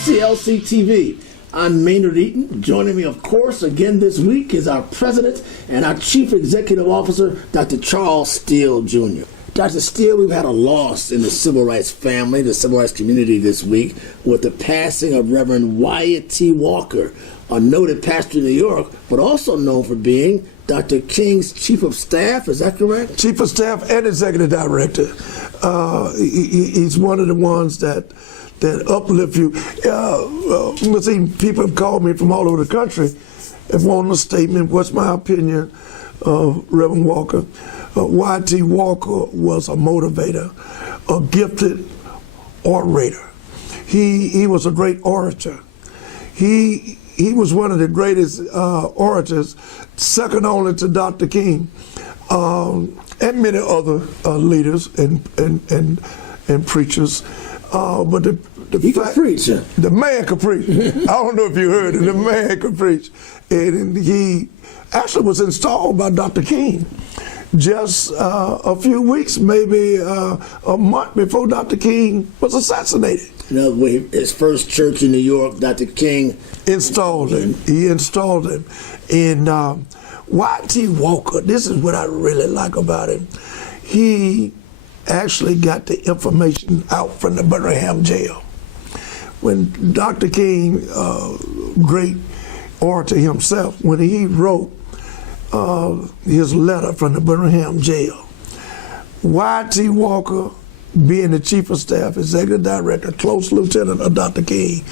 SCLC TV. I'm Maynard Eaton. Joining me, of course, again this week is our President and our Chief Executive Officer, Dr. Charles Steele, Jr. Dr. Steele, we've had a loss in the civil rights family, the civil rights community this week, with the passing of Reverend Wyatt T. Walker, a noted pastor in New York, but also known for being Dr. King's Chief of Staff. Is that correct? Chief of Staff and Executive Director. He's one of the ones that uplift you. People have called me from all over the country and wanted a statement. What's my opinion of Reverend Walker? Y.T. Walker was a motivator, a gifted orator. He was a great orator. He was one of the greatest orators, second only to Dr. King, and many other leaders and preachers. But the man could preach. I don't know if you heard it. The man could preach, and he actually was installed by Dr. King just a few weeks, maybe a month before Dr. King was assassinated. In other words, his first church in New York, Dr. King installed him. He installed him. And Y.T. Walker, this is what I really like about him. He actually got the information out from the Birmingham jail. When Dr. King, great orator himself, when he wrote his letter from the Birmingham jail, Y.T. Walker, being the Chief of Staff, Executive Director, close lieutenant of Dr. King,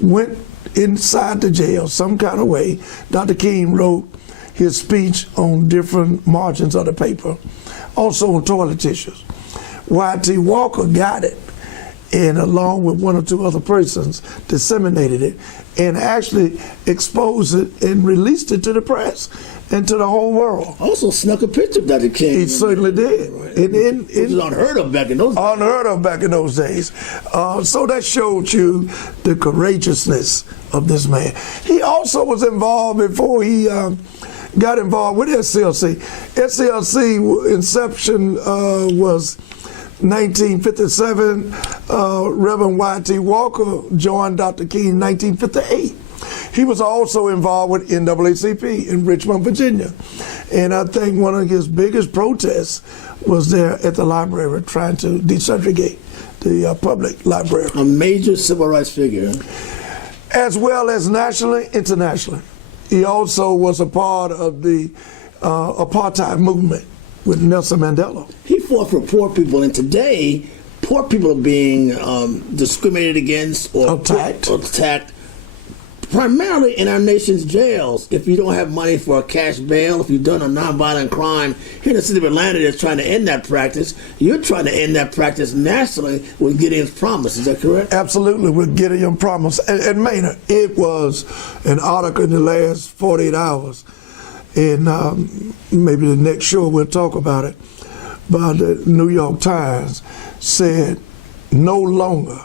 went inside the jail some kind of way. Dr. King wrote his speech on different margins of the paper, also on toilet tissues. Y.T. Walker got it, and along with one or two other persons, disseminated it and actually exposed it and released it to the press and to the whole world. Also snuck a picture of Dr. King. He certainly did. It was unheard of back in those days. Unheard of back in those days. So that showed you the courageousness of this man. He also was involved before he got involved with SCLC. SCLC inception was 1957. Reverend Y.T. Walker joined Dr. King in 1958. He was also involved with NAACP in Richmond, Virginia. And I think one of his biggest protests was there at the library trying to desegregate the public library. A major civil rights figure. As well as nationally, internationally. He also was a part of the apartheid movement with Nelson Mandela. He fought for poor people, and today, poor people are being discriminated against or attacked primarily in our nation's jails. If you don't have money for a cash bail, if you've done a nonviolent crime, here in the city of Atlanta that's trying to end that practice, you're trying to end that practice nationally with Gideon's Promise. Is that correct? Absolutely, with Gideon's Promise. And Maynard, it was an article in the last 48 hours, and maybe the next show we'll talk about it, but the New York Times said, no longer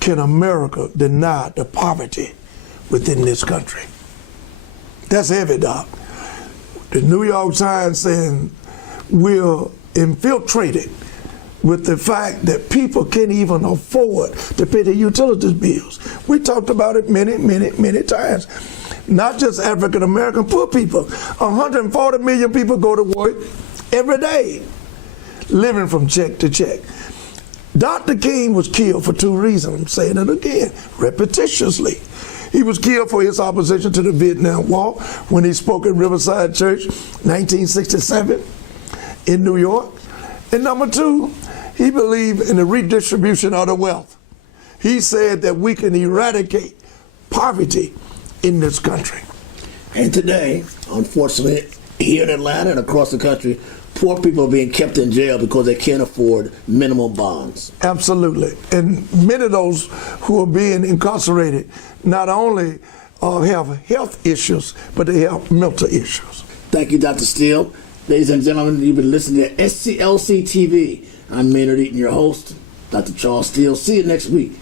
can America deny the poverty within this country. That's heavy, Doc. The New York Times saying we're infiltrated with the fact that people can't even afford to pay their utilities bills. We talked about it many times. Not just African American poor people. 140 million people go to work every day, living from check to check. Dr. King was killed for two reasons. I'm saying it again, repetitiously. He was killed for his opposition to the Vietnam War when he spoke at Riverside Church, 1967, in New York. And number two, he believed in the redistribution of the wealth. He said that we can eradicate poverty in this country. And today, unfortunately, here in Atlanta and across the country, poor people are being kept in jail because they can't afford minimum bonds. Absolutely. And many of those who are being incarcerated not only have health issues, but they have mental issues. Thank you, Dr. Steele. Ladies and gentlemen, you've been listening to SCLC TV. I'm Maynard Eaton, your host, Dr. Charles Steele. See you next week.